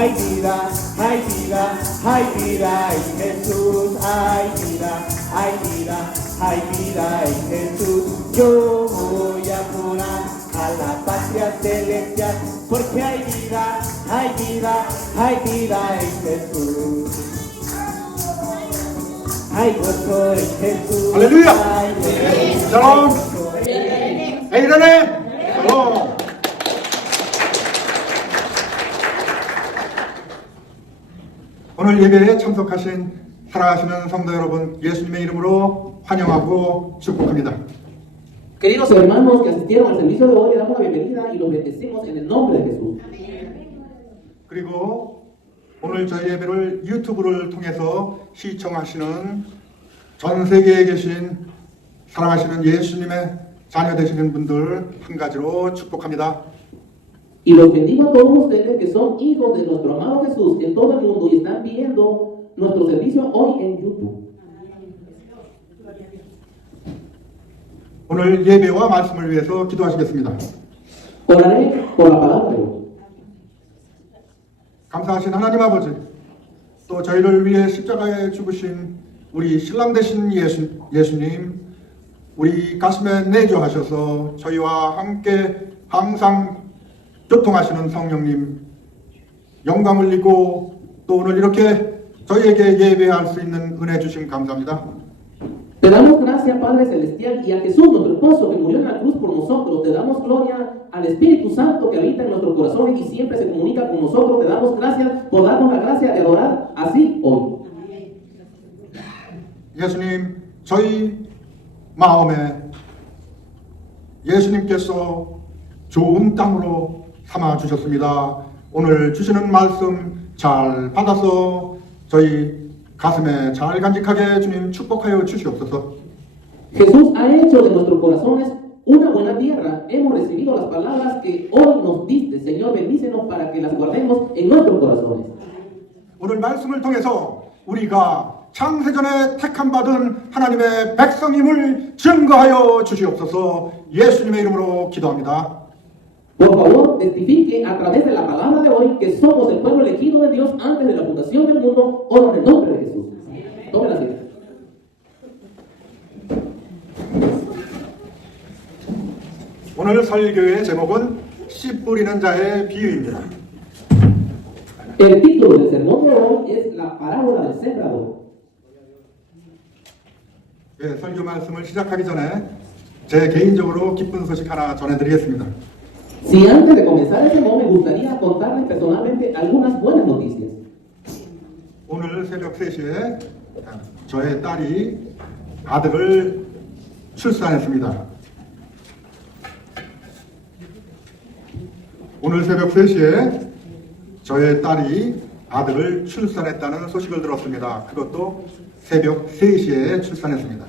hay vida en Jesús, hay vida en Jesús. Yo voy a morar a la patria celestial, porque hay vida en Jesús. Hay gozo en Jesús. 할렐루야! Hay 샬롬! 에이러네! 샬롬! 오늘 예배에 참석하신 사랑하시는 성도 여러분, 예수님의 이름으로 환영하고 축복합니다. Queridos hermanos que asistieron al servicio de hoy, le damos la bienvenida y los bendecimos en el nombre de Jesús. 그리고 오늘 저희 예배를 유튜브를 통해서 시청하시는 전 세계에 계신 사랑하시는 예수님의 자녀 되시는 분들 한 가지로 축복합니다. Y los bendigo a todos ustedes que son hijos de nuestro amado Jesús en todo el mundo y están viendo nuestro servicio hoy en YouTube. 오늘 예배와 말씀을 위해서 기도하시겠습니다. Oraré por la palabra de hoy. 감사하신 하나님 아버지, 또 저희를 위해 십자가에 죽으신 우리 신랑 되신 예수님, 우리 가슴에 내주하셔서 저희와 함께 항상 교통하시는 성령님, 영광을 올리고 또 오늘 이렇게 저희에게 예배할 수 있는 은혜 주심 감사합니다. Te damos gracias, Padre Celestial, y a Jesús, nuestro esposo, que murió en la cruz por nosotros. Te damos gloria al Espíritu Santo que habita en nuestros corazones y siempre se comunica con nosotros. Te damos gracias por darnos la gracia de adorar así hoy. 예수님, 저희 마음에 예수님께서 좋은 땅으로 삼아 주셨습니다. 오늘 주시는 말씀 잘 받아서 저희 가슴에 잘 간직하게 주님 축복하여 주시옵소서. Jesús ha hecho de nuestros corazones una buena tierra. Hemos recibido las palabras que hoy nos diste. Señor, bendícenos para que las guardemos en nuestros corazones. 오늘 말씀을 통해서 우리가 창세전에 택함 받은 하나님의 백성임을 증거하여 주시옵소서. 예수님의 이름으로 기도합니다. Por favor, testifique a través de la palabra de hoy que somos el pueblo elegido de Dios antes de la fundación del mundo. Oro en el nombre de Jesús. Tome la silla. 오늘 설교의 제목은 씨 뿌리는 자의 비유입니다. El título del sermón de hoy es la parábola del sembrador. 예, 설교 말씀을 시작하기 전에 제 개인적으로 기쁜 소식 하나 전해드리겠습니다. Si antes de comenzar el sermón me gustaría contarles personalmente algunas buenas noticias. 오늘 새벽 3시에 저의 딸이 아들을 출산했습니다. 오늘 새벽 3시에 저의 딸이 아들을 출산했다는 소식을 들었습니다. 그것도 새벽 3시에 출산했습니다.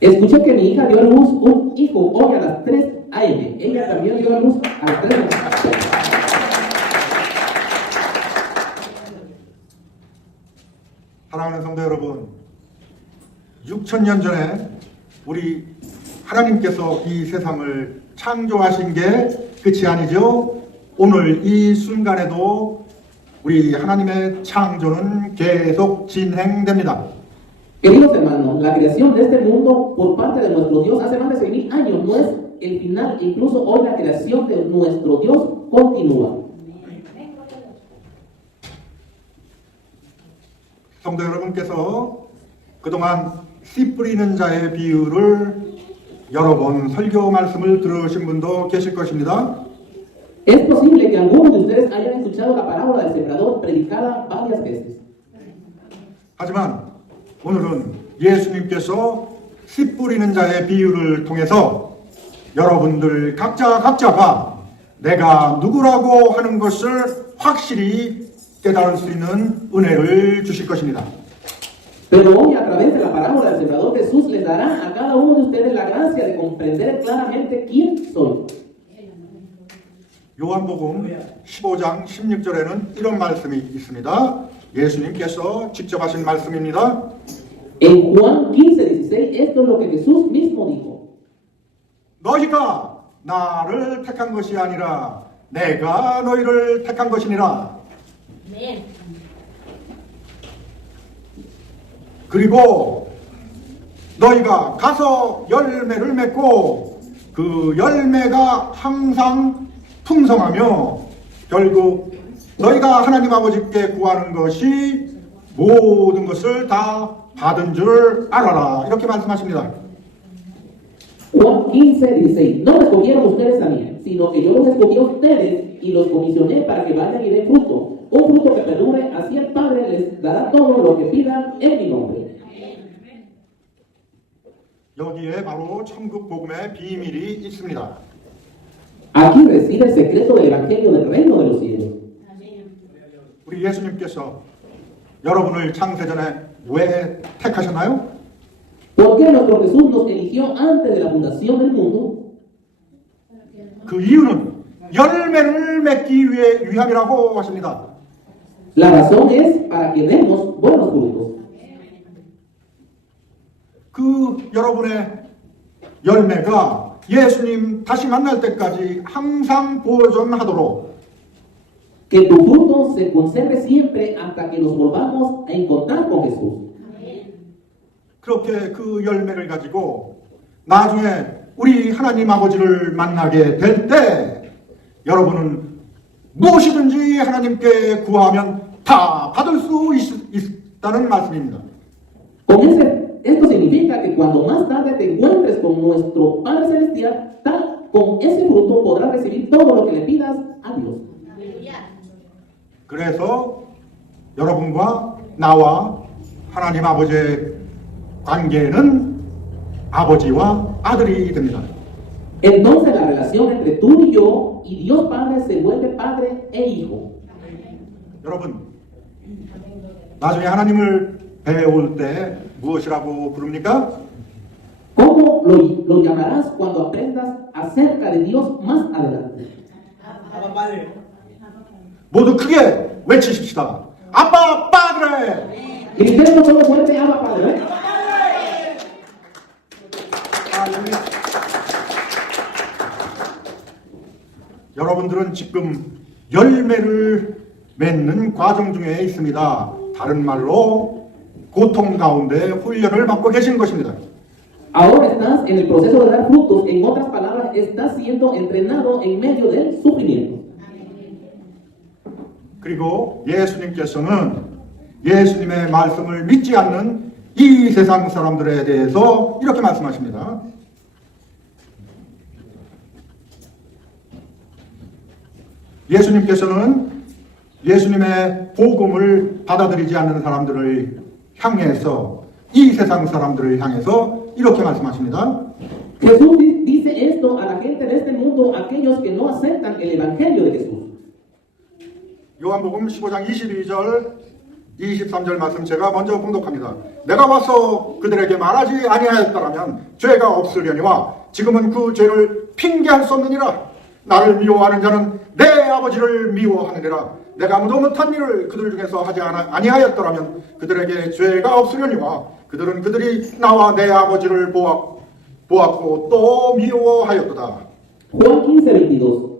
Escuché que mi hija dio a luz un hijo hoy a las 3 a.m. Ella también dio a luz a las 3 a.m. 사랑하는 성도 여러분, 6,000년 전에 우리 하나님께서 이 세상을 창조하신 게 끝이 아니죠. 오늘 이 순간에도 우리 하나님의 창조는 계속 진행됩니다. Queridos hermanos, la creación de este mundo por parte de nuestro Dios hace más de 6,000 años no es el final, incluso hoy la creación de nuestro Dios continúa. 성도 여러분께서 그동안 씨 뿌리는 자의 비유를 여러 번 설교 말씀을 들으신 분도 계실 것입니다. Es posible que algunos de ustedes hayan escuchado la parábola del sembrador predicada varias veces. 하지만 오늘은 예수님께서 씨 뿌리는 자의 비유를 통해서 여러분들 각자가 내가 누구라고 하는 것을 확실히 깨달을 수 있는 은혜를 주실 것입니다. Pero hoy a través de la parábola del sembrador Jesús les dará a cada uno de ustedes la gracia de comprender claramente quién soy. 요한복음 15장 16절에는 이런 말씀이 있습니다. 예수님께서 직접 하신 말씀입니다. En Juan 15:16 esto es lo que Jesús mismo dijo. 너희가 나를 택한 것이 아니라 내가 너희를 택한 것이니라. 그리고 너희가 가서 열매를 맺고 그 열매가 항상 풍성하며 결국 너희가 하나님 아버지께 구하는 것이 모든 것을 다 받은 줄 알아라. 이렇게 말씀하십니다. Juan 15:16. No me escogieron ustedes a mí, sino que yo los escogí a ustedes y los comisioné para que vayan y den fruto. Un fruto que perdure, así el Padre les dará todo lo que pidan en mi nombre. 여기에 바로 천국 복음의 비밀이 있습니다. Aquí reside el secreto del Evangelio del Reino de los Cielos. 우리 예수님께서 여러분을 창세전에 왜 택하셨나요? ¿Por qué nuestro Jesús nos eligió antes de la fundación del mundo? 그 이유는 열매를 맺기 위함이라고 하십니다. La razón es para que demos buenos frutos. 그 여러분의 열매가 예수님 다시 만날 때까지 항상 보존하도록 Que tu fruto se conserve siempre hasta que nos volvamos a encontrar con Jesús. 그렇게 그 열매를 가지고 나중에 우리 하나님 아버지를 만나게 될 때 여러분은 무엇이든지 하나님께 구하면 다 받을 수 있다는 말씀입니다. Esto significa que cuando más tarde te encuentres con nuestro Padre Celestial, con ese fruto podrás recibir todo lo que le pidas a Dios. 그래서 여러분과 나와 하나님 아버지의 관계는 아버지와 아들이 됩니다. Entonces la relación entre tú y yo y Dios Padre se vuelve Padre e Hijo. 여러분, 나중에 하나님을 배울 때 무엇이라고 부릅니까? ¿Cómo lo llamarás cuando aprendas acerca de Dios más adelante? 모두 크게 외치십시다. 아빠, padre. Gritemos todo fuerte, Abba Padre. 여러분들은 지금 열매를 맺는 과정 중에 있습니다. 다른 말로 고통 가운데 훈련을 받고 계신 것입니다. Ahora estás en el proceso de dar frutos. En otras palabras, estás siendo entrenado en medio del sufrimiento. 그리고 예수님께서는 예수님의 말씀을 믿지 않는 이 세상 사람들에 대해서 이렇게 말씀하십니다. 예수님께서는 예수님의 복음을 받아들이지 않는 사람들을 향해서 이 세상 사람들을 향해서 이렇게 말씀하십니다. Jesús dice esto a la gente de este mundo, aquellos que no aceptan el evangelio de Jesús. 요한복음 15장 22절 23절 말씀 제가 먼저 봉독합니다. 내가 와서 그들에게 말하지 아니하였더라면 죄가 없으려니와 지금은 그 죄를 핑계할 수 없느니라. 나를 미워하는 자는 내 아버지를 미워하느니라. 내가 아무도 못한 일을 그들 중에서 하지 아니하였더라면 그들에게 죄가 없으려니와 그들은 그들이 나와 내 아버지를 보았고 또 미워하였도다. Juan 15:22.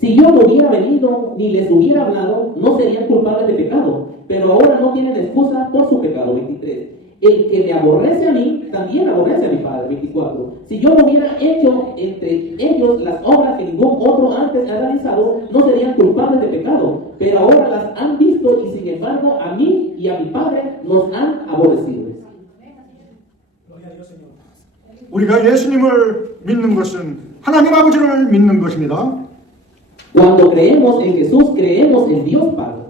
Si yo no hubiera venido ni les hubiera hablado, no serían culpables de pecado, pero ahora no tienen excusa por su pecado. 23. El que me aborrece a mí, también aborrece a mi Padre. 24. Si yo no hubiera hecho entre ellos las obras que ningún otro antes ha realizado, no serían culpables de pecado, pero ahora las han visto y sin embargo a mí y a mi Padre nos han aborrecido. 우리가 예수님을 믿는 것은 하나님 아버지를 믿는 것입니다. Cuando creemos en Jesús, creemos en Dios Padre.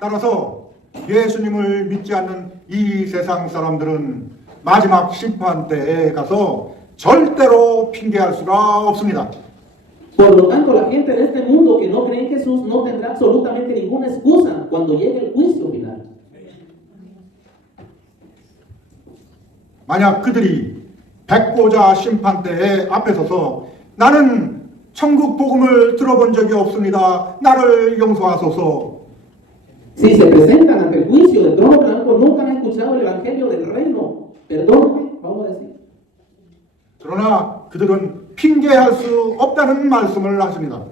따라서 예수님을 믿지 않는 이 세상 사람들은 마지막 심판 때에 가서 절대로 핑계할 수가 없습니다. Por lo tanto, la gente de este mundo que no cree en Jesús no tendrá absolutamente ninguna excusa cuando llegue el juicio final. 만약 그들이 백보자 심판 때에 앞에 서서 나는 천국 복음을 들어본 적이 없습니다. 나를 용서하소서. Si se presentan ante el juicio del trono blanco, nunca han escuchado el evangelio del reino. Perdóname, vamos a decir. 그러나 그들은 핑계할 수 없다는 말씀을 하십니다.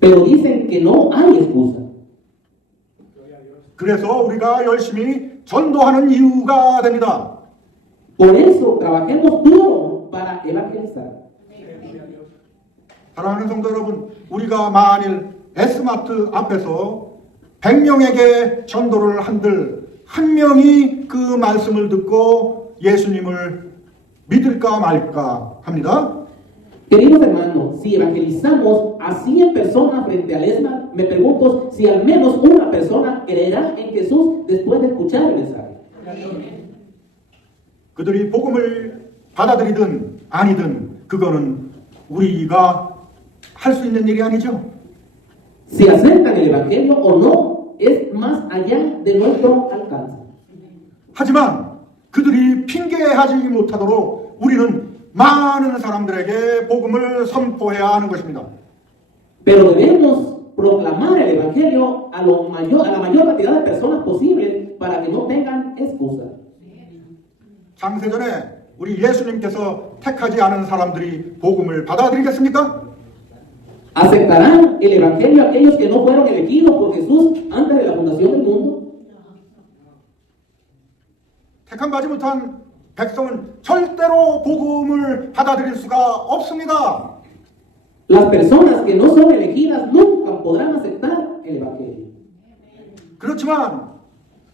Pero dicen que no hay excusa. 그래서 우리가 열심히 전도하는 이유가 됩니다. Por eso trabajemos duro para evangelizar. 사랑하는 성도 여러분, 우리가 만일 S마트 앞에서 100명에게 전도를 한들 한 명이 그 말씀을 듣고 예수님을 믿을까 말까 합니다. Queridos hermanos, si evangelizamos a 100 personas frente al ESMA, me pregunto si al menos una persona creerá en Jesús después de escuchar el mensaje. 그들이 복음을 받아들이든 아니든 그거는 우리가 할 수 있는 일이 아니죠. Si aceptan el evangelio o no, es más allá de nuestro alcance. 하지만 그들이 핑계하지 못하도록 우리는 많은 사람들에게 복음을 선포해야 하는 것입니다. Pero debemos proclamar el evangelio a la mayor cantidad de personas posible para que no tengan excusa. 창세전에 우리 예수님께서 택하지 않은 사람들이 복음을 받아들이겠습니까? ¿Aceptarán el evangelio aquellos que no fueron elegidos por Jesús antes de la fundación del mundo? 택함받지 못한 백성은 절대로 복음을 받아들일 수가 없습니다. Las personas que no son elegidas nunca podrán aceptar el evangelio. 그렇지만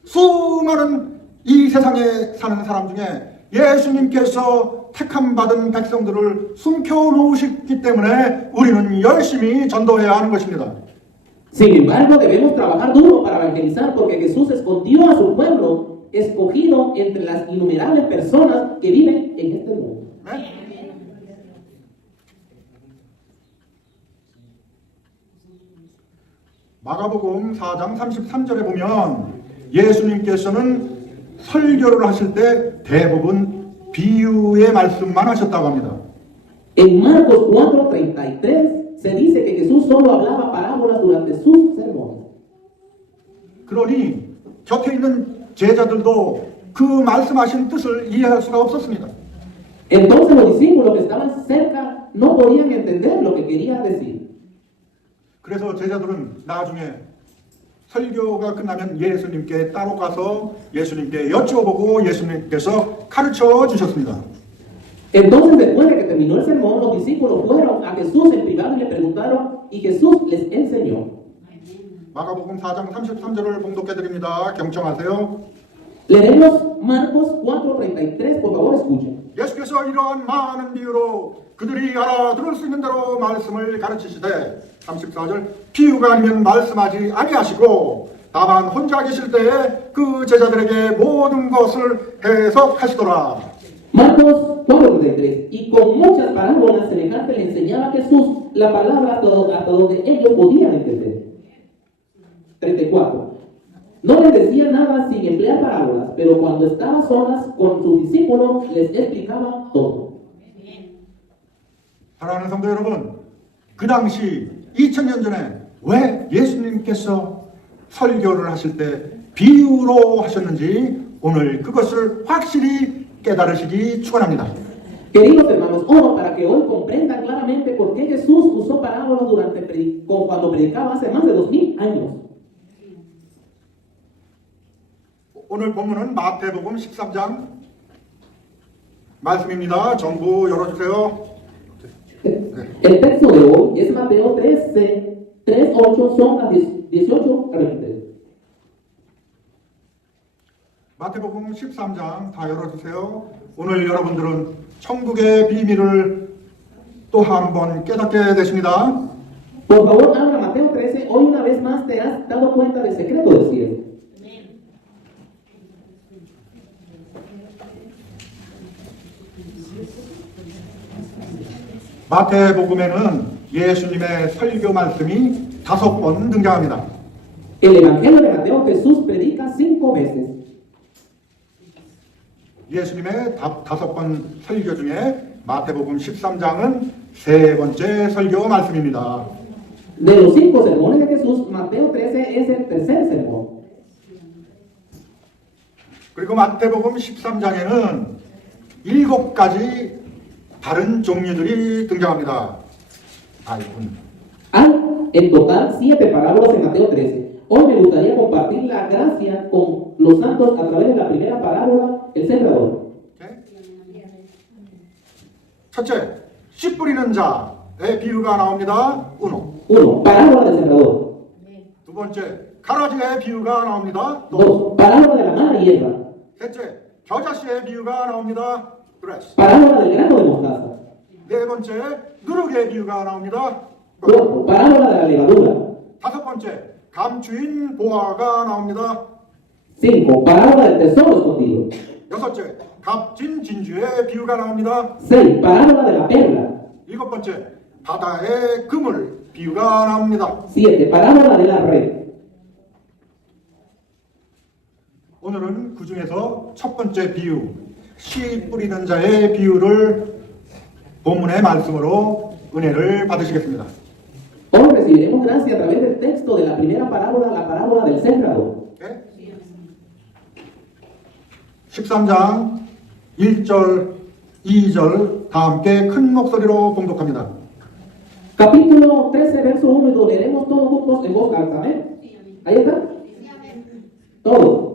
수많은 이 세상에 사는 사람 중에 예수님께서 택함받은 백성들을 숨겨놓으셨기 때문에 우리는 열심히 전도해야 하는 것입니다. Sin embargo, debemos trabajar duro para evangelizar porque Jesús escondió a su pueblo escogido entre las innumerables personas que viven en este mundo. 네? 마가복음 4장 33절에 보면 예수님께서는 설교를 하실 때 대부분 비유의 말씀만 하셨다고 합니다. En Marcos 4:33 se dice que Jesús solo hablaba parábolas durante sus sermones. 그러니 곁에 있는 제자들도 그 말씀하신 뜻을 이해할 수가 없었습니다. Entonces los discípulos que estaban cerca no podían entender lo que quería decir. 그래서 제자들은 나중에 설교가 끝나면 예수님께 따로 가서 예수님께 여쭤보고 예수님께서 가르쳐 주셨습니다. Entonces después de que terminó el sermón, los discípulos fueron a Jesús en privado y le preguntaron y Jesús les enseñó. 마가복음 4장 33절을 봉독해 드립니다. 경청하세요. Leemos Marcos 4:33, por favor escuchen. 예수께서 이러한 많은 비유로 그들이 알아들을 수 있는 대로 말씀을 가르치시되 34절 비유가 아니면 말씀하지 아니하시고 다만 혼자 계실 때에 그 제자들에게 모든 것을 해석하시더라. Marcos 4:33. Y con muchas parábolas semejantes le enseñaba Jesús la palabra hasta donde ellos podían entender. 34. No les decía nada sin emplear parábolas, pero cuando estaba solas con sus discípulos les explicaba todo. 사랑하는 성도 여러분, 그 당시 2000년 전에 왜 예수님께서 설교를 하실 때 비유로 하셨는지 오늘 그것을 확실히 깨달으시기 축원합니다. Queridos hermanos, oro para que hoy comprendan claramente por qué Jesús usó parábolas cuando predicaba hace más de 2000 años. 오늘 본문은 마태복음 13장 말씀입니다. 전부 열어주세요. El texto de hoy es Mateo 13, 3:8, son las 18 a 23. 마태복음 13장 다 열어주세요. 오늘 여러분들은 천국의 비밀을 또 한 번 깨닫게 되십니다. Por favor, abra Mateo 13. Hoy una vez más te has dado cuenta del secreto del cielo. 마태복음에는 예수님의 설교 말씀이 5번 등장합니다. El Evangelio de Mateo, Jesús predica 5 veces. 예수님의 5번 설교 중에 마태복음 13장은 3번째 설교 말씀입니다. De los 5 sermones de Jesús, Mateo 13 es el tercer sermón. 그리고 마태복음 13장에는 7가지 다른 종류들이 등장합니다. Hay en total 7 parábolas en Mateo 13. Hoy me gustaría compartir la gracia con los santos a través de la primera parábola, el sembrador. 오케이? 첫째, 씨 뿌리는 자의 비유가 나옵니다. uno. 1. Parábola del sembrador. 두 번째, 가라지의 비유가 나옵니다. 2. Parábola de la mala hierba. 셋째, 겨자씨의 비유가 나옵니다. tres. Parábola del grano de mostaza. 네 번째, 누룩의 비유가 나옵니다. 4. Parábola de la levadura. 다섯 번째, 감추인 보화가 나옵니다. 5. Parábola del tesoro escondido. 여섯째, 값진 진주의 비유가 나옵니다. 6. Parábola de la perla. 일곱 번째, 바다의 그물 비유가 나옵니다. 7. Parábola de la red. 오늘은 그 중에서 첫 번째 비유, 씨 뿌리는 자의 비유를 본문의 말씀으로 은혜를 받으시겠습니다. Hoy recibiremos gracia a través del texto de la primera parábola, la parábola del sembrador. 네? 13장 1절, 2절 다 함께 큰 목소리로 봉독합니다. Capítulo 13, verso 1 y 2. Leeremos todos juntos en voz alta. ¿Amén? ¿Ahí está? Todos.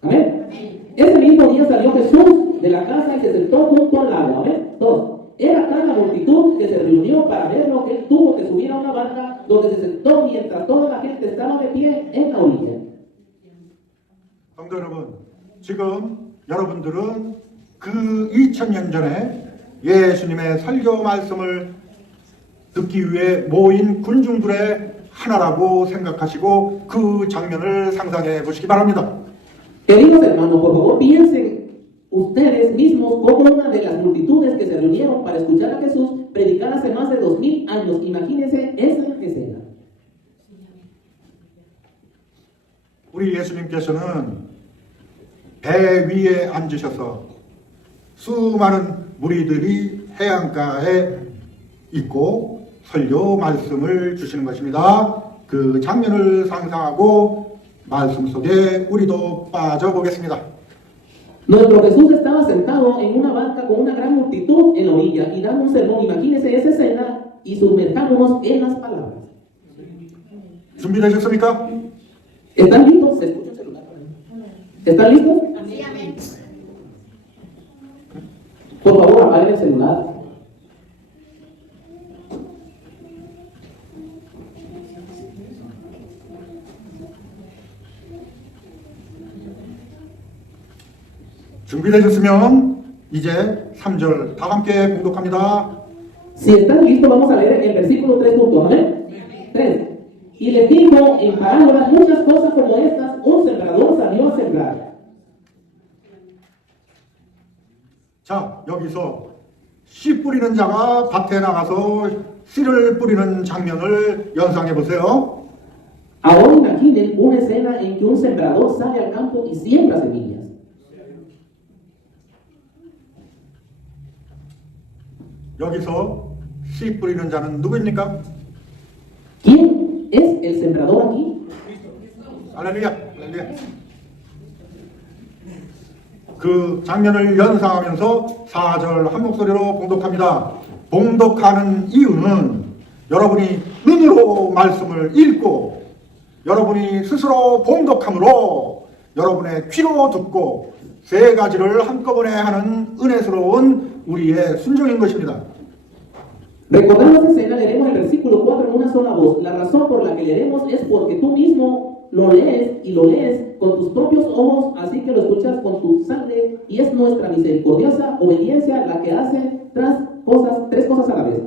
¿Amén? Ese mismo día salió Jesús de la casa y se sentó junto al lago. ¿Amén? Todos. Era tal la multitud que se reunió para verlo que él tuvo que subir a una barca donde se sentó mientras toda la gente estaba de pie en la orilla. 성도 여러분, 지금 여러분들은 그 2000년 전에 예수님의 설교 말씀을 듣기 위해 모인 군중들의 하나라고 생각하시고 그 장면을 상상해 보시기 바랍니다. Queridos hermanos, por favor piensen ustedes mismos como una de las multitudes que se reunieron para escuchar a Jesús predicar hace más de 2000 años. Imagínense esa escena. 우리 예수님께서는 배 위에 앉으셔서 수많은 무리들이 해안가에 있고 설교 말씀을 주시는 것입니다. 그 장면을 상상하고 말씀 속에 우리도 빠져보겠습니다. Nuestro Jesús estaba sentado en una barca con una gran multitud en la orilla y dando un sermón. Imagínense esa escena y sumerjámonos en las palabras. 준비되셨습니까? ¿Están listos? ¿Se escucha el celular? ¿Están listos? Por favor, apaguen el celular. 준비되셨으면 이제 3절 다 함께 봉독합니다. Si están listos, vamos a leer el versículo 3 juntos. ¿Amén? 3. Y les dijo en parábolas muchas cosas como estas: un sembrador salió a sembrar. 자, 여기서 씨 뿌리는 자가 밭에 나가서 씨를 뿌리는 장면을 연상해 보세요. Ahora imaginen una escena en que un sembrador sale al campo y siembra semillas. 여기서 씨 뿌리는 자는 누구입니까? ¿Quién es el sembrador aquí? 할렐루야, 할렐루야. 그 장면을 연상하면서 4절 한 목소리로 봉독합니다. 봉독하는 이유는 여러분이 눈으로 말씀을 읽고 여러분이 스스로 봉독함으로 여러분의 귀로 듣고 세 가지를 한꺼번에 하는 은혜스러운 우리의 순종인 것입니다. Recordando esa escena, leeremos el versículo 4 en una sola voz. La razón por la que leeremos es porque tú mismo lo lees y lo lees con tus propios ojos, así que lo escuchas con tu sangre, y es nuestra misericordiosa obediencia la que hace tres cosas a la vez.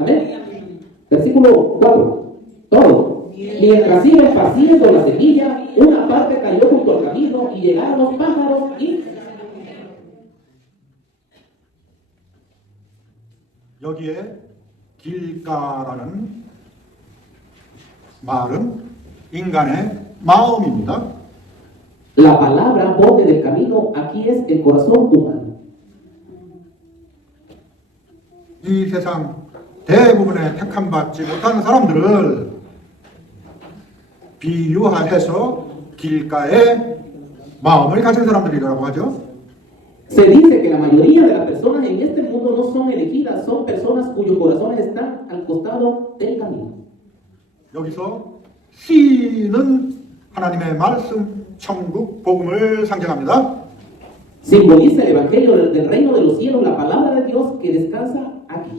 ¿Amén? Versículo 4. Todo. Mientras iba esparciendo la semilla, una parte cayó junto al camino y llegaron los pájaros y... 여기에 길가라는 말은 인간의 마음입니다. La palabra bote del camino aquí es el corazón humano. 이 세상 대부분의 택함 받지 못하는 사람들을 비유해서 길가의 마음을 가진 사람들이라고 하죠. Se dice que la mayoría de las personas en este mundo no son elegidas, son personas cuyos corazones están al costado del camino. 여기서 씨는 하나님의 말씀, 천국, 복음을 상징합니다. Simboliza el evangelio del reino de los cielos, la palabra de Dios que descansa aquí.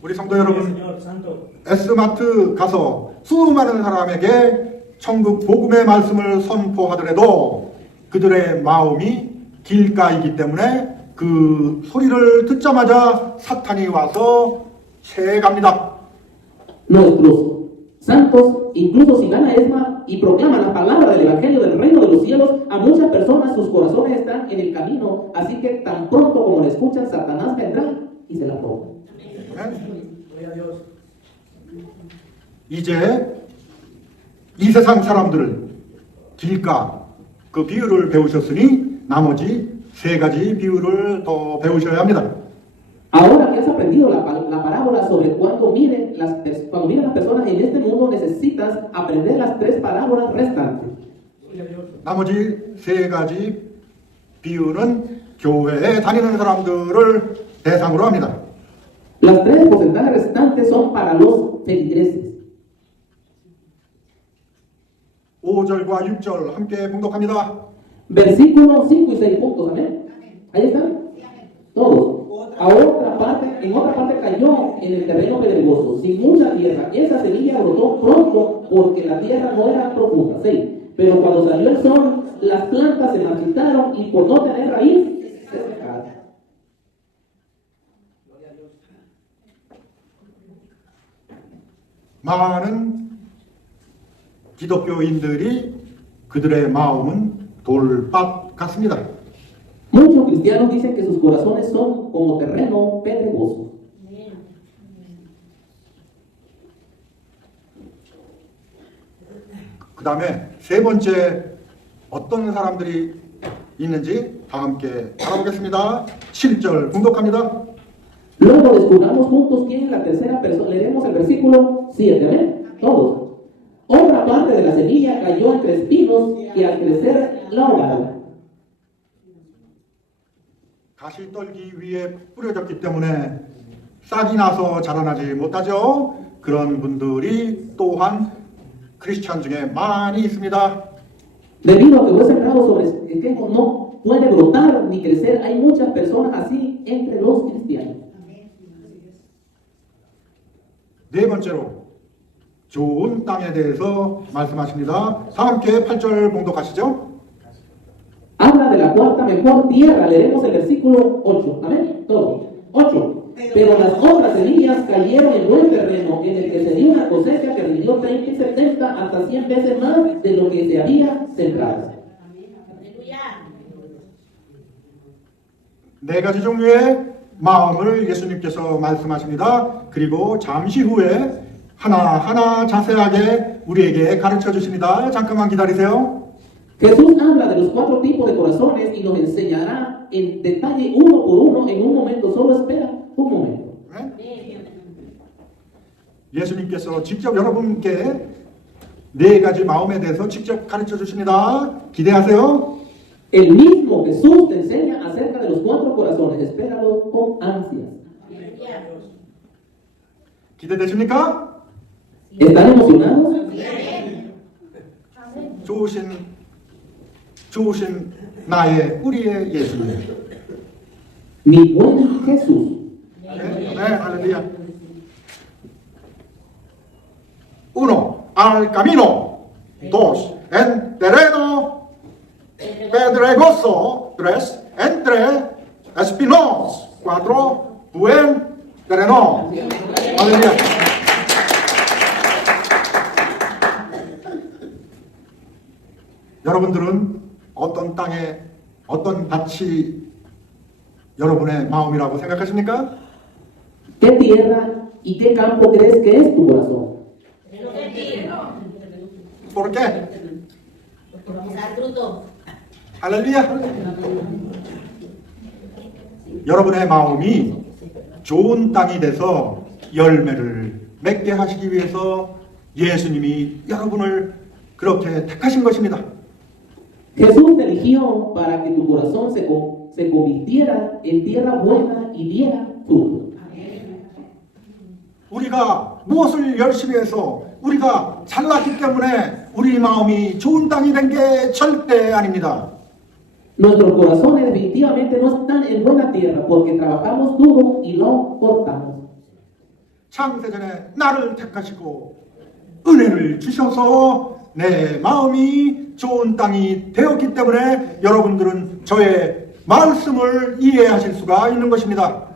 우리 성도 여러분, Señor Santo. S마트 가서 수많은 사람에게 천국 복음의 말씀을 선포하더라도 그들의 마음이 길가이기 때문에 그 소리를 듣자마자 사탄이 와서 채갑니다. Nuestros santos, incluso si van a ESMA y proclaman la palabra del evangelio del reino de los cielos, a muchas personas sus corazones están en el camino, así que tan pronto como le escuchan, Satanás vendrá y se la roba. Gloria a Dios. 이제 이 세상 사람들은 길가 그 비유를 배우셨으니 나머지 세 가지 비유를 더 배우셔야 합니다. Ahora que has aprendido la parábola sobre cuando miren las personas en este mundo, necesitas aprender las tres parábolas restantes. Gloria a Dios. 나머지 세 가지 비유는 교회에 다니는 사람들을 대상으로 합니다. Las tres porcentajes restantes son para los feligreses. 5절과 6절 함께 봉독합니다. Versículos 5 y 6 puntos, amén. Ahí están. Todos. En otra parte cayó en el terreno pedregoso, sin mucha tierra. Esa semilla brotó pronto porque la tierra no era profunda. 6. Pero cuando salió el sol, las plantas se marchitaron y por no tener raíz, se secaron. 많은 기독교인들이 그들의 마음은 돌밭 같습니다. Muchos cristianos dicen que sus corazones son como terreno pedregoso. 그 다음에 세 번째 어떤 사람들이 있는지 다 함께 알아보겠습니다. 7절 봉독합니다. Luego descubramos juntos quién es la tercera persona. Leeremos el versículo 7, ¿ven? Todos. Otra parte de la semilla cayó entre espinos y al crecer la ahogaron. 가시떨기 위에 뿌려졌기 때문에 싹이 나서 자라나지 못하죠. 그런 분들이 또한 크리스찬 중에 많이 있습니다. Debido a que fue sembrado sobre esquejos, no puede brotar ni crecer. Hay muchas personas así entre los cristianos. 네 번째로 좋은 땅에 대해서 말씀하십니다. 다 함께 8절 봉독하시죠. Habla de la cuarta mejor tierra. Leeremos el versículo 8. Amén. Todo. 8. Pero las otras semillas cayeron en buen terreno, en el que se dio una cosecha que rindió 30 y 70 hasta 100 veces más de lo que se había sembrado. 네 가지 종류의 마음을 예수님께서 말씀하십니다. 그리고 잠시 후에 하나하나 자세하게 우리에게 가르쳐 주십니다. 잠깐만 기다리세요. Jesús habla de los 4 tipos de corazones y nos enseñará en detalle uno por uno en un momento. Solo espera un momento. 예수님께서 직접 여러분께 네 가지 마음에 대해서 직접 가르쳐 주십니다. 기대하세요. El mismo Jesús te enseña acerca de los 4 corazones. Espéralo con ansias. 기대되십니까? ¿Están emocionados? 좋으신 나의 우리의 예수님. Mi buen Jesús. 네, 할렐루야. Uno, al camino. Dos, en terreno pedregoso. Tres, entre espinos. Cuatro, buen terreno. 할렐루야. 여러분들은 어떤 땅에 어떤 밭이 여러분의 마음이라고 생각하십니까? ¿Qué tierra y qué campo crees que es tu corazón? ¿Por qué? Dar fruto. 할렐루야. 여러분의 마음이 좋은 땅이 돼서 열매를 맺게 하시기 위해서 예수님이 여러분을 그렇게 택하신 것입니다. Jesús te eligió para que tu corazón se convirtiera en tierra buena y diera fruto. 우리가 무엇을 열심히 해서 우리가 잘났기 때문에 우리 마음이 좋은 땅이 된 게 절대 아닙니다. Nuestros corazones definitivamente no están en buena tierra porque trabajamos duro y lo cortamos. 창세전에 나를 택하시고 은혜를 주셔서 내 마음이 좋은 땅이 되었기 때문에 여러분들은 저의 말씀을 이해하실 수가 있는 것입니다.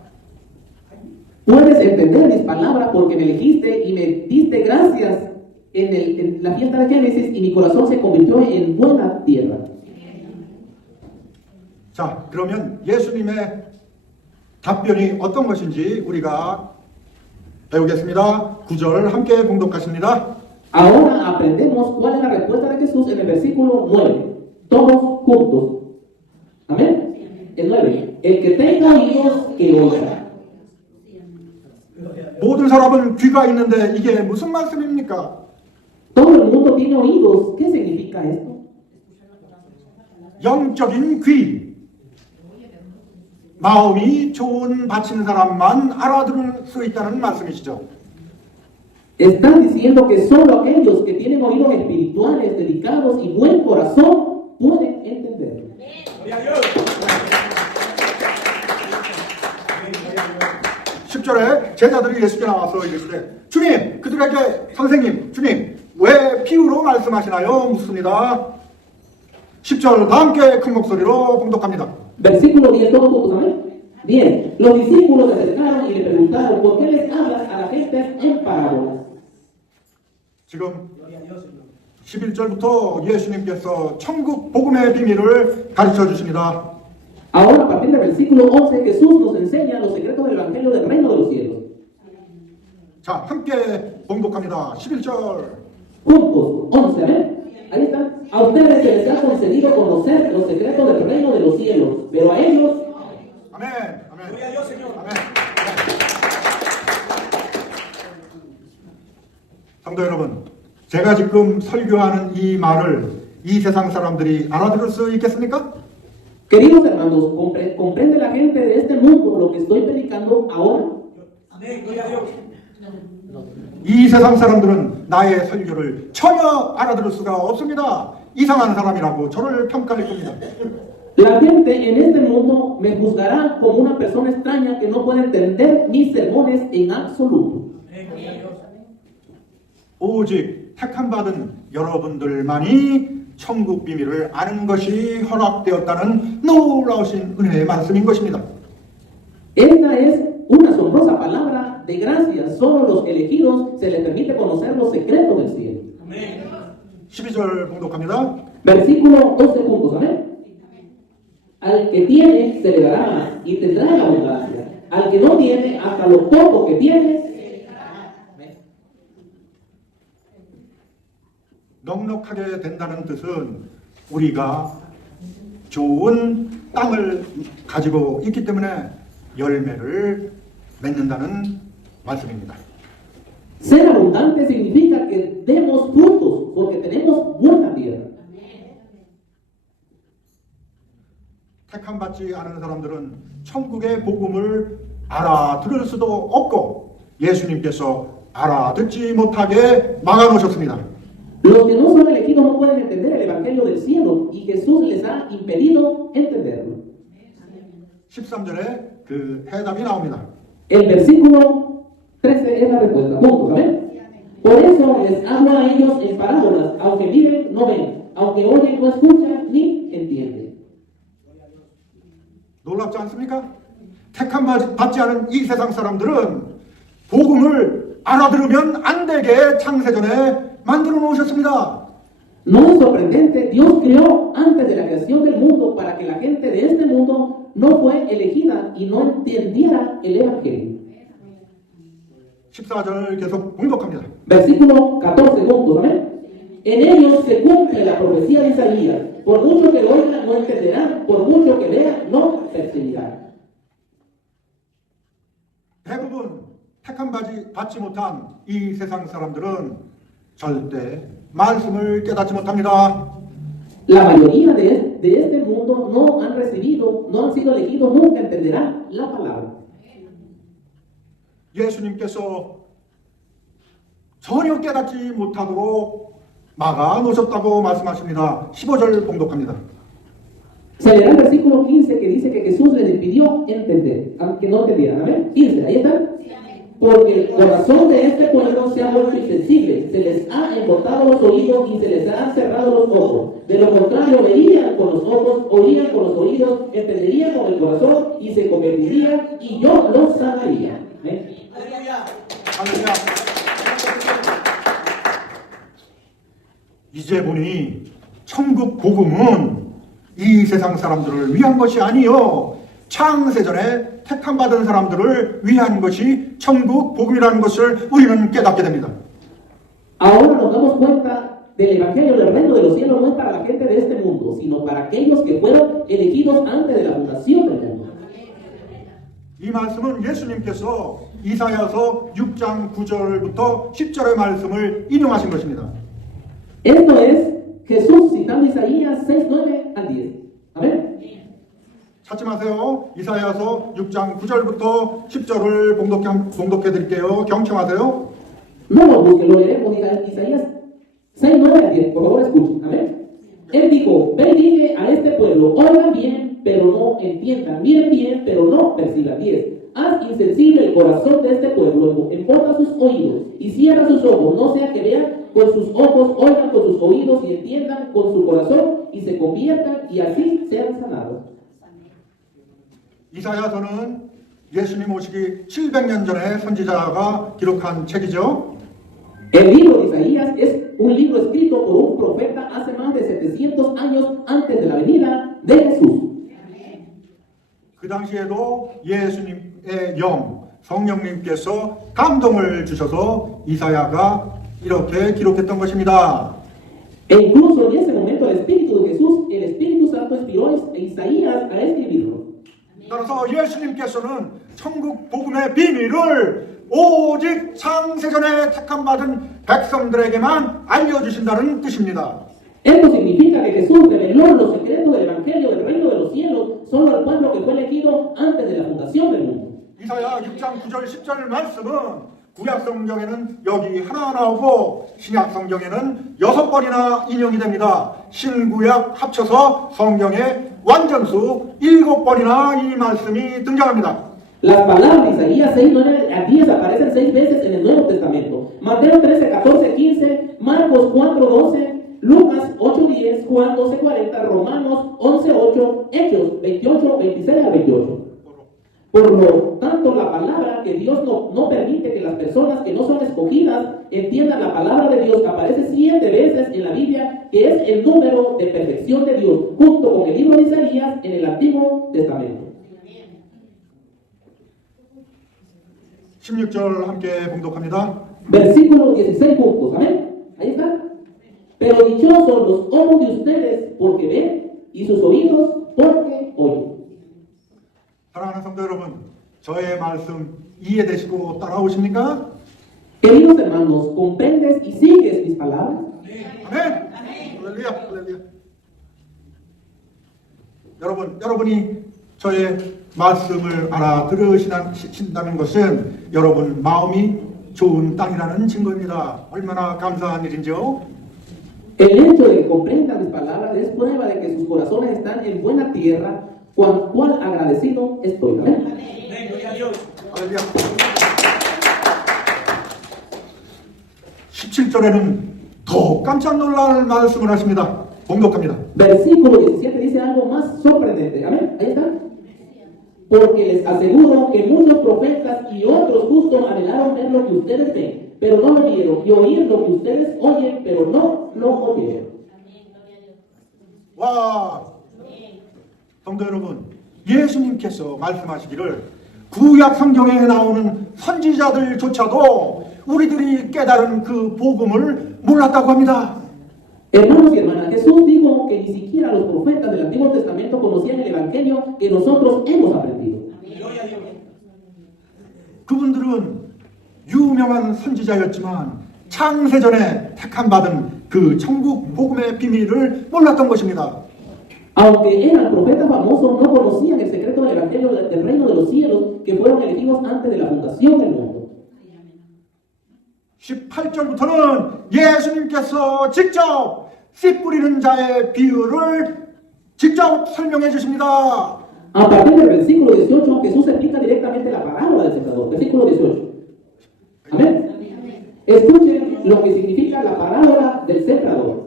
Puedes entender mis palabras porque me elegiste y me diste gracias en la fiesta de Génesis y mi corazón se convirtió en buena tierra. 자, 그러면 예수님의 답변이 어떤 것인지 우리가 배우겠습니다. 9절 함께 봉독하십니다. Ahora aprendemos cuál es la respuesta de Jesús en el versículo 9. Todos juntos. Amén. El 9. El que tenga oídos, que oiga. 모든 사람은 귀가 있는데 이게 무슨 말씀입니까? Todo el mundo tiene oídos. ¿Qué significa esto? 영적인 귀. 마음이 좋은 바친 사람만 알아들을 수 있다는 말씀이시죠. Están diciendo que solo aquellos que tienen oídos espirituales dedicados y buen corazón pueden entender. 10절에 제자들이 예수께 나와서 이르시되 주님, 그들에게 선생님, 주님, 왜 비유로 말씀하시나요? 묻습니다. 10절 다 함께 큰 목소리로 봉독합니다. Versículo 10, todos juntos, amén. Bien, los discípulos se acercaron y le preguntaron, ¿por qué les hablas a la gente en parábolas? 지금 11절부터 예수님께서 천국 복음의 비밀을 가르쳐 주십니다. Ahora, a partir del versículo 11, Jesús nos enseña los secretos del Evangelio del Reino de los Cielos. 자, 함께 봉독합니다. 11절. Juntos, 11, amén. Ahí está. A ustedes se les ha concedido conocer los secretos del Reino de los Cielos, pero a ellos... 아멘. 아멘. 아멘. 성도 여러분, 제가 지금 설교하는 이 말을 이 세상 사람들이 알아들을 수 있겠습니까? Queridos hermanos, ¿comprende la gente de este mundo lo que estoy predicando ahora? 이 세상 사람들은 나의 설교를 전혀 알아들을 수가 없습니다. 이상한 사람이라고 저를 평가할 겁니다. La gente en este mundo me juzgará como una persona extraña que no puede entender mis sermones en absoluto. 오직 택함 받은 여러분들만이 천국 비밀을 아는 것이 허락되었다는 놀라우신 은혜의 말씀인 것입니다. Esta es una asombrosa palabra de gracia. Solo los elegidos se les permite conocer los secretos del cielo. 12절 봉독합니다. Versículo 12 puntos, amén. Al que tiene se le dará más y tendrá la abundancia. Al que no tiene, hasta lo poco que tiene, se le dará. 넉넉하게 된다는 뜻은 우리가 좋은 땅을 가지고 있기 때문에 열매를 맺는다는 말씀입니다. Ser abundante significa que demos frutos porque tenemos buena tierra. 택함 받지 않은 사람들은 천국의 복음을 알아들을 수도 없고 예수님께서 알아듣지 못하게 막아놓으셨습니다. Los que no son elegidos no pueden entender el Evangelio del cielo y Jesús les ha impedido entenderlo. 13절에 그 해답이 나옵니다. El versículo 13 es la respuesta. Punto, ¿saben? Por eso les hablo a ellos en parábolas, aunque miren, no ven, aunque oyen, no escuchan, ni entienden. 놀랍지 않습니까? 택함 받지 않은 이 세상 사람들은 복음을 알아들으면 안 되게 창세전에 만들어 놓으셨습니다. No es sorprendente, Dios creó antes de la creación del mundo para que la gente de este mundo no fue elegida y no entendiera el Evangelio. 14절 계속 봉독합니다. Versículo 14 juntos, amén. En ellos se cumple la profecía de Isaías. Por mucho que lo oigan, no entenderán. Por mucho que vean, no percibirán. 대부분 택함 받지 못한 이 세상 사람들은 절대 말씀을 깨닫지 못합니다. La mayoría de este mundo no han recibido, no han sido elegidos, nunca entenderán la palabra. 예수님께서 전혀 깨닫지 못하도록 막아 놓으셨다고 말씀하십니다. 15절 봉독합니다. Se le da el versículo 15 que dice que Jesús les impidió entender, aunque no entendieran. Amén. 15, ahí está. Porque el corazón de este pueblo se ha vuelto insensible, se les ha embotado los oídos y se les han cerrado los ojos. De lo contrario, verían con los ojos, oían con los oídos, entenderían con el corazón y se convertirían y yo los sanaría. ¿Amén? 할렐루야. 이제 보니 천국 복음은 이 세상 사람들을 위한 것이 아니요 창세전에 택함 받은 사람들을 위한 것이 천국 복음이라는 것을 우리는 깨닫게 됩니다. Ahora nos damos cuenta del Evangelio del Reino de los Cielos no es para la gente de este mundo, sino para aquellos que fueron elegidos antes de la fundación del mundo. 이 말씀은 예수님께서 이사야서 6장 9절부터 10절의 말씀을 인용하신 것입니다. Esto es Jesús citando Isaías 6, 9 al 10. Amén. 찾지 마세요. 이사야서 6장 9절부터 10절을 봉독해 드릴게요. 경청하세요. No lo busquen, lo leeremos. Isaías 6, 9 al 10. Por favor, escuchen. Amén. Él dijo: ven, dije a este pueblo, oigan bien, pero no entiendan, miren bien, pero no perciban. 10. Haz insensible el corazón de este pueblo, embota sus oídos y cierra sus ojos, no sea que vean con sus ojos, oigan con sus oídos y entiendan con su corazón y se conviertan y así sean sanados. 이사야서는 예수님 오시기 700년 전에 선지자가 기록한 책이죠. El libro de Isaías es un libro escrito por un profeta hace más de 700 años antes de la venida de Jesús. 그 당시에도 예수님의 영, 성령님께서 감동을 주셔서 이사야가 이렇게 기록했던 것입니다. E incluso en ese momento el Espíritu de Jesús, el Espíritu Santo inspiró a Isaías a escribirlo. 따라서 예수님께서는 천국 복음의 비밀을 오직 창세전에 택함받은 백성들에게만 알려주신다는 뜻입니다. Esto significa que Jesús reveló los secretos del Evangelio del Reino de los Cielos solo al pueblo que fue elegido antes de la fundación del mundo. 이사야 6장 9절 10절 말씀은 구약 성경에는 여기 하나 나오고 신약 성경에는 6번이나 인용이 됩니다. 신구약 합쳐서 성경의 완전수 7번이나 이 말씀이 등장합니다. Las palabras de Isaías 6, 9 a 10 aparecen 6 veces en el Nuevo Testamento. Mateo 13, 14, 15, Marcos 4, 12, Lucas 8, 10, Juan 12, 40, Romanos 11, 8, Hechos 28, 26 a 28. Por lo tanto, la palabra que Dios no permite que las personas que no son escogidas entiendan la palabra de Dios aparece 7 veces en la Biblia, que es el número de perfección de Dios, junto con el libro de Isaías en el Antiguo Testamento. 16절 함께 봉독합니다. Versículo 16 puntos, amén. Ahí está. Pero dichosos los ojos de ustedes porque ven y sus oídos porque oyen. 사랑하는 성도 여러분, 저의 말씀 이해되시고 따라오십니까? Queridos hermanos, ¿comprendes y sigues mis palabras? 아멘. 할렐루야, 할렐루야. 여러분이 저의 말씀을 알아들으신다는 것은 여러분 마음이 좋은 땅이라는 증거입니다. 얼마나 감사한 일인지요? El hecho de que comprendan mis palabras es prueba de que sus corazones están en buena tierra, cuán agradecido estoy. ¿Amén? 할렐루야. 17절에는 더 깜짝 놀랄 말씀을 하십니다. 봉독합니다. Versículo 17 dice algo más sorprendente. Amén. Ahí está. Porque les aseguro que muchos profetas y otros justos anhelaron ver lo que ustedes ven, pero no lo vieron, y oír lo que ustedes oyen, pero no lo oyeron. 와, 성도 여러분, 예수님께서 말씀하시기를 구약 성경에 나오는 선지자들조차도 우리들이 깨달은 그 복음을 몰랐다고 합니다. Hermanos y hermanas, Jesús dijo que ni siquiera los profetas del Antiguo Testamento conocían el Evangelio que nosotros hemos aprendido. 그분들은 유명한 선지자였지만 창세전에 택함받은 그 천국 복음의 비밀을 몰랐던 것입니다. Aunque eran profetas famosos, no conocían el secreto del Evangelio del Reino de los Cielos que fueron elegidos antes de la fundación del mundo. 18절부터는 예수님께서 직접 씨 뿌리는 자의 비유를 직접 설명해 주십니다. A partir del versículo 18, Jesús explica directamente la parábola del sembrador. Versículo 18. Amén. Escuchen lo que significa la parábola del sembrador.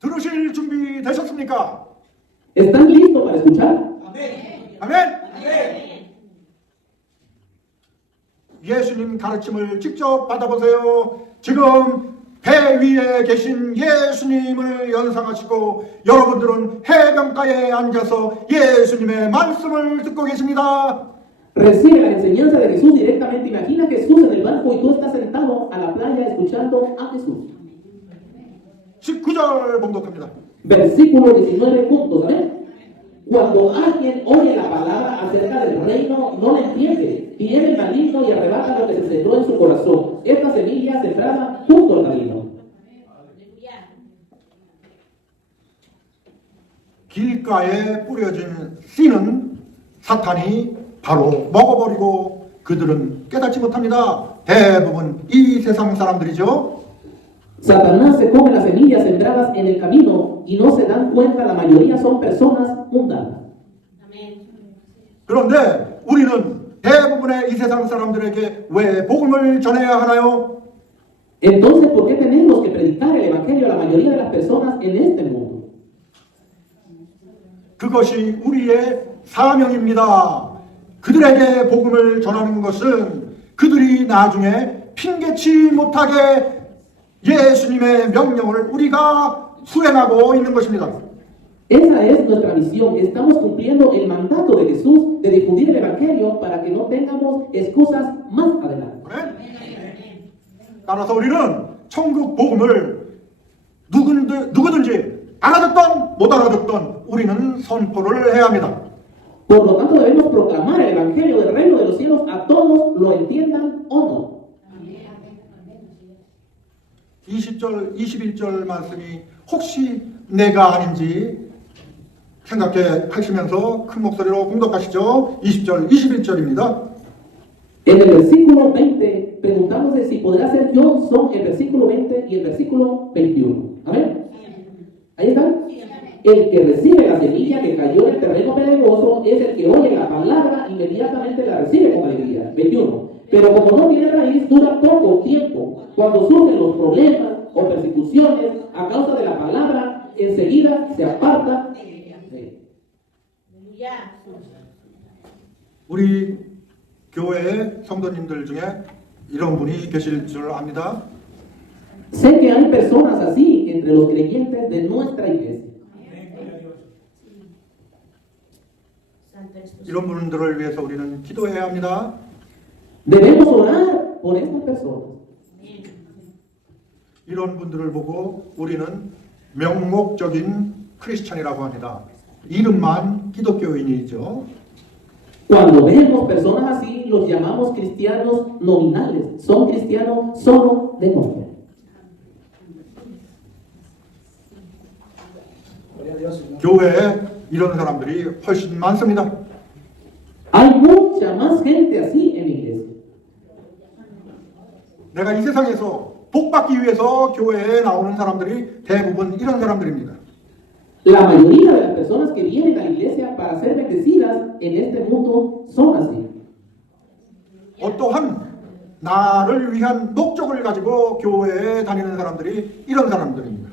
들으실 준비 되셨습니까? ¿Están listos para escuchar? 아멘. 예수님 가르침을 직접 받아보세요. 지금 배 위에 계신 예수님을 연상하시고 여러분들은 해변가에 앉아서 예수님의 말씀을 듣고 계십니다. Recibe la enseñanza de Jesús directamente. Imagina a Jesús en el banco y tú estás sentado a la playa escuchando a Jesús. 19절 봉독합니다. Versículo 19 juntos, ¿amén? Cuando alguien oye la palabra acerca del reino, no la entiende. Viene el maligno y arrebata lo que se sembró en su corazón. Esta semilla sembrada junto al camino. 길가에 뿌려진 씨는 사탄이 바로 먹어버리고 그들은 깨닫지 못합니다. 대부분 이 세상 사람들이죠. Satanás se come las semillas sembradas en el camino y no se dan cuenta, la mayoría son personas mundanas. 그런데 우리는 대부분의 이 세상 사람들에게 왜 복음을 전해야 하나요? Entonces, ¿por qué tenemos que predicar el evangelio a la mayoría de las personas en este mundo? 그것이 우리의 사명입니다. 그들에게 복음을 전하는 것은 그들이 나중에 핑계치 못하게 예수님의 명령을 우리가 수행하고 있는 것입니다. Esa es nuestra misión. Estamos cumpliendo el mandato de Jesús de difundir el evangelio para que no tengamos excusas más adelante. 따라서 우리는 천국 복음을 누구든지 알아듣던 못 알아듣던 우리는 선포를 해야 합니다. Por lo tanto, debemos proclamar el evangelio del reino de los cielos a todos, lo entiendan o no. 20절, 21절 말씀이 혹시 내가 아닌지 생각해 하시면서 큰 목소리로 공독하시죠. 20절, 21절입니다. En el versículo 20, preguntándose si podrá ser yo, son el versículo 20 y el versículo 21. Amén. Ahí está. El que recibe la semilla que cayó en el terreno pedregoso es el que oye la palabra, inmediatamente la recibe con alegría. 21. Pero como no tiene raíz, dura poco tiempo. Cuando surgen los problemas o persecuciones a causa de la palabra, enseguida se aparta. 우리 교회 성도님들 중에 이런 분이 계실 줄 압니다. Sé que hay personas así entre los creyentes de nuestra iglesia. 이런 분들을 위해서 우리는 기도해야 합니다. Debemos orar por estas personas. 이런 분들을 보고 우리는 명목적인 크리스찬이라고 합니다. 이름만 기독교인이죠. Cuando vemos personas así, los llamamos cristianos nominales. Son cristianos solo de nombre. 교회에 이런 사람들이 훨씬 많습니다. Hay mucha más gente así en mi iglesia. 내가 이 세상에서 복받기 위해서 교회에 나오는 사람들이 대부분 이런 사람들입니다. La mayoría de las personas que vienen a la iglesia para ser bendecidas en este mundo son así. 어떠한 나를 위한 목적을 가지고 교회에 다니는 사람들이 이런 사람들입니다.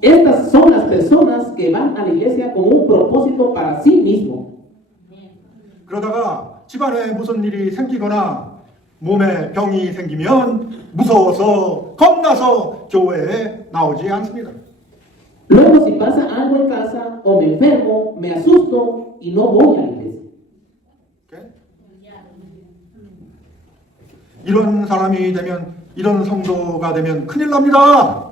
Estas son las personas que van a la iglesia con un propósito para sí mismo. 그러다가 집안에 무슨 일이 생기거나 몸에 병이 생기면 무서워서 겁나서 교회에 나오지 않습니다. Luego, si pasa algo en casa o me enfermo, me asusto y no voy a la iglesia. 이런 사람이 되면, 이런 성도가 되면 큰일 납니다.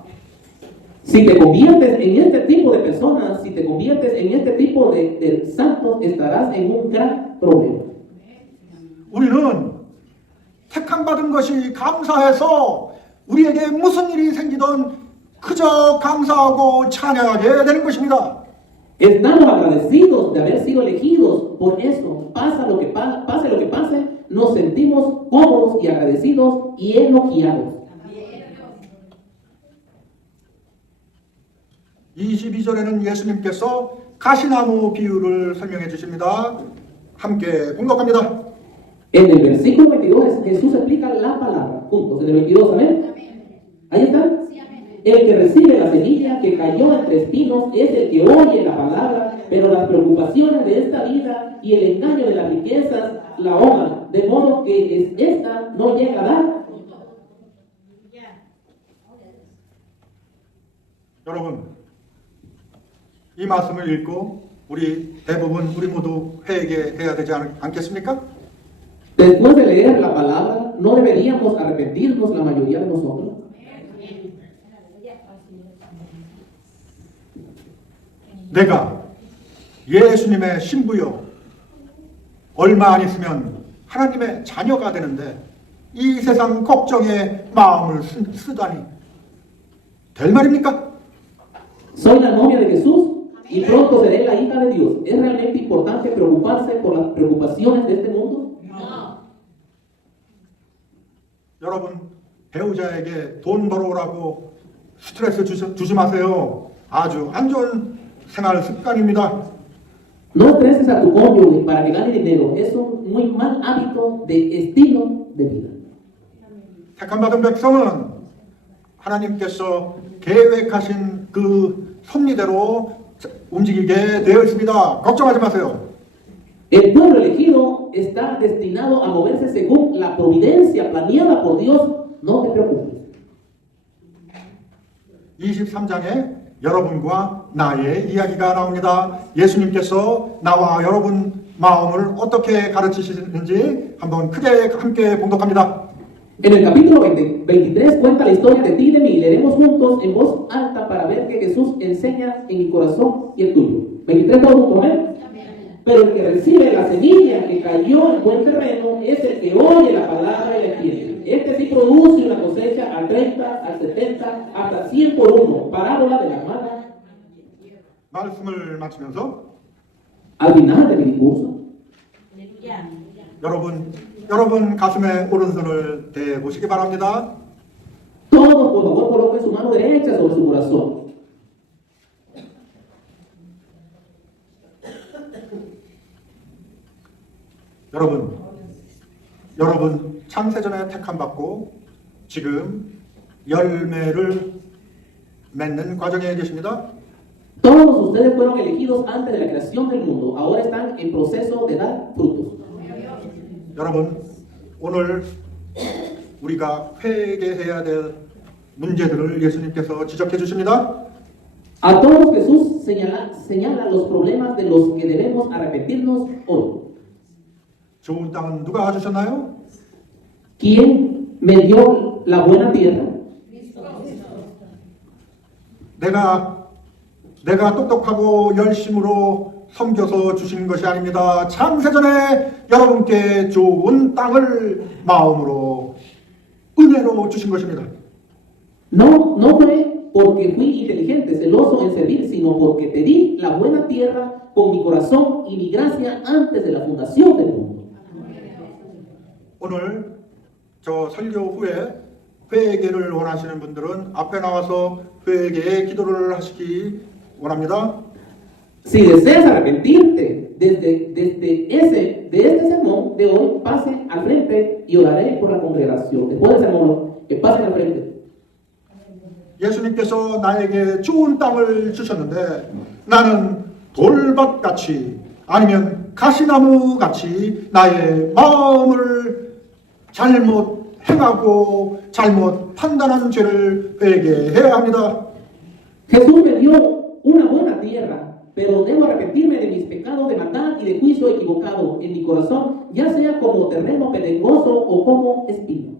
Si te conviertes en este tipo de personas, si te conviertes en este tipo de santos, estarás en un gran problema. 우리는 택함 받은 것이 감사해서 우리에게 무슨 일이 생기든 그저 감사하고 찬양하게 되는 것입니다. Estamos agradecidos de haber sido elegidos. Por eso, pase lo que pase, nos sentimos cómodos y agradecidos y elogiados. 22절에는 예수님께서 가시나무 비유를 설명해 주십니다. 함께 봉독합니다. En el versículo 22 Jesús explica la palabra. Juntos, en el 22, ¿amén? Ahí está. El que recibe la semilla que cayó entre espinos es el que oye la palabra, pero las preocupaciones de esta vida y el engaño de las riquezas la ahogan, de modo que esta no llega a dar. 여러분, 이 말씀을 읽고 우리 모두 회개해야 되지 않겠습니까? Después de leer la palabra, ¿no deberíamos arrepentirnos la mayoría de nosotros? 내가 예수님의 신부요 얼마 안 있으면 하나님의 자녀가 되는데 이 세상 걱정에 마음을 쓰다니 될 말입니까? Soy la novia de Jesús y pronto seré la hija de Dios. ¿Es realmente importante preocuparse por las preocupaciones de este mundo? 여러분, 배우자에게 돈 벌어오라고 스트레스 주지 마세요. 아주 안 좋은 생활 습관입니다. No estreses a tu cónyuge para que gane dinero. Es un muy mal hábito de estilo de vida. 택함받은 백성은 하나님께서 계획하신 그 섭리대로 움직이게 되어 있습니다. 걱정하지 마세요. El pueblo elegido está destinado a moverse según la providencia planeada por Dios. No te preocupes. 23장에 여러분과 나의 이야기가 나옵니다. 예수님께서 나와 여러분 마음을 어떻게 가르치시는지 한번 크게 함께 봉독합니다. En el capítulo 23 cuenta la historia de ti y de mí. Leeremos juntos en voz alta para ver que Jesús enseña en mi corazón y el tuyo. 23 todos juntos, ¿amén? Pero el que recibe la semilla que cayó en buen terreno es el que oye la palabra y la entiende. Este sí produce una cosecha al 30, al 70, hasta 100 por uno. Parábola de la hermana. 말씀을 마치면서 Al final de mi discurso, 여러분 가슴에 오른손을 대 보시기 바랍니다. todos por favor coloquen su mano derecha sobre su corazón. 여러분 창세전에 택함받고 지금 열매를 맺는 과정에 계십니다. Todos ustedes fueron elegidos antes de la creación del mundo. Ahora están en proceso de dar frutos. 여러분 오늘 우리가 회개해야 될 문제들을 예수님께서 지적해 주십니다. A todos Jesús señala los problemas de los que debemos arrepentirnos hoy. 좋은 땅은 누가 주셨나요? ¿Quién me dio la buena tierra? 내가 똑똑하고 열심으로 섬겨서 주신 것이 아닙니다. 창세전에 여러분께 좋은 땅을 마음으로 은혜로 주신 것입니다. No fue porque fui inteligente, celoso en servir, sino porque te di la buena tierra con mi corazón y mi gracia antes de la fundación del mundo. 오늘 저 설교 후에 회개를 원하시는 분들은 앞에 나와서 회개의 기도를 하시기 원합니다. Si deseas arrepentirte de este sermón de hoy, pase al frente y oraré por la congregación. Después del sermón, que pasen al frente. 예수님께서 나에게 좋은 땅을 주셨는데 나는 돌밭같이 아니면 가시나무같이 나의 마음을 잘못 행하고 잘못 판단한 죄를 회개해야 합니다. Jesús me dio una buena tierra, pero debo arrepentirme de mis pecados de maldad y de juicio equivocado en mi corazón, ya sea como terreno pedregoso o como espino.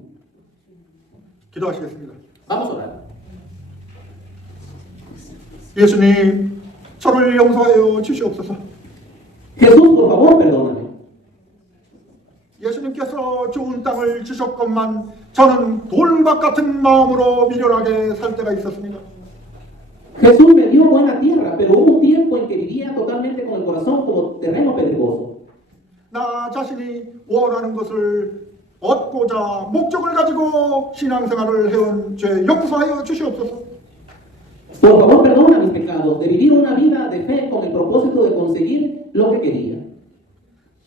기도하시겠습니다. Vamos a orar. 예수님, 저를 용서하여 주시옵소서. Jesús, por favor, perdóname. 예수님께서 좋은 땅을 주셨건만 저는 돌밭 같은 마음으로 미련하게 살 때가 있었습니다. Jesús me dio buena tierra, pero hubo un tiempo en que vivía totalmente con el corazón como terreno pedregoso. 나 자신이 원하는 것을 얻고자 목적을 가지고 신앙생활을 해온 죄 용서하여 주시옵소서. Por favor, perdona mis pecados de vivir una vida de fe con el propósito de conseguir lo que quería.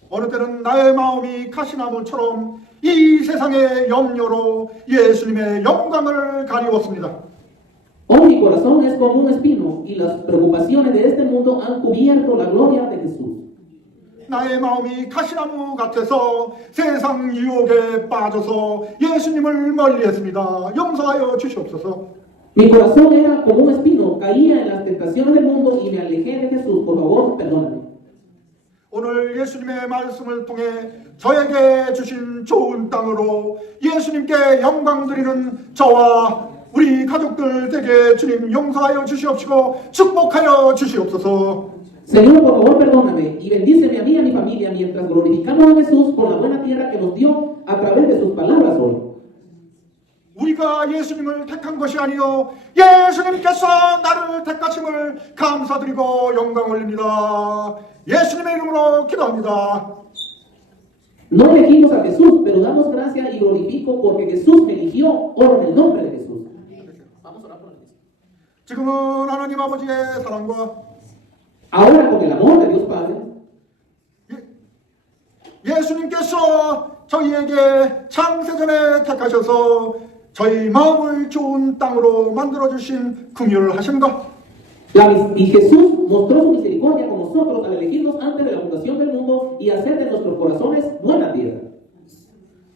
어느 때는 나의 마음이 가시나무처럼 이 세상의 염려로 예수님의 영광을 가리웠습니다. Hoy mi corazón es como un espino y las preocupaciones de este mundo han cubierto la gloria de Jesús. 나의 마음이 가시나무 같아서 세상 유혹에 빠져서 예수님을 멀리했습니다. 용서하여 주시옵소서. Mi corazón era como un espino, caía en las tentaciones del mundo y me alejé de Jesús. Por favor, perdóname. 오늘 예수님의 말씀을 통해 저에게 주신 좋은 땅으로 예수님께 영광 드리는 저와 우리 가족들 되게 주님 용서하여 주시옵시고 축복하여 주시옵소서. Señor, por favor, perdóname y bendíceme a mí y a mi familia mientras glorificamos a Jesús por la buena tierra que nos dio a través de sus palabras hoy. 우리가 예수님을 택한 것이 아니요 예수님께서 나를 택하심을 감사드리고 영광 올립니다. 예수님의 이름으로 기도합니다. No elegimos a Jesús, pero damos gracias y glorifico porque Jesús me eligió. Oro en el nombre de Jesús. Vamos a orar por la iglesia. 지금은 하나님 아버지의 사랑과 Ahora con el amor de Dios Padre, 예수님께서 저희에게 창세전에 택하셔서 저희 마음을 좋은 땅으로 만들어주신 긍휼하심과 y Jesús mostró su misericordia con nosotros al elegirnos antes de la fundación del mundo y hacer de nuestros corazones buena tierra.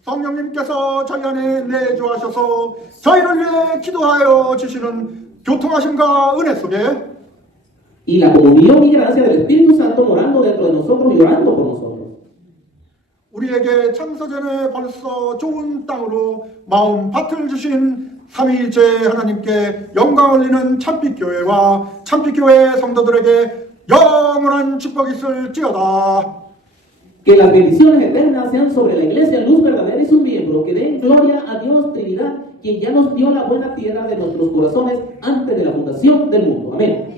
성령님께서 저희 안에 내주하셔서 저희를 위해 기도하여 주시는 교통하심과 은혜 속에 Y la comunión y gracia del Espíritu Santo morando dentro de nosotros y orando por nosotros. 우리에게 창세전에 벌써 좋은 땅으로 마음 밭을 주신 삼위일체 하나님께 영광 올리는 참빛교회와 참빛교회 성도들에게 영원한 축복이 있을지어다. Que las bendiciones eternas sean sobre la iglesia, luz verdadera y sus miembros, que den gloria a Dios Trinidad, quien ya nos dio la buena tierra de nuestros corazones antes de la fundación del mundo. Amén.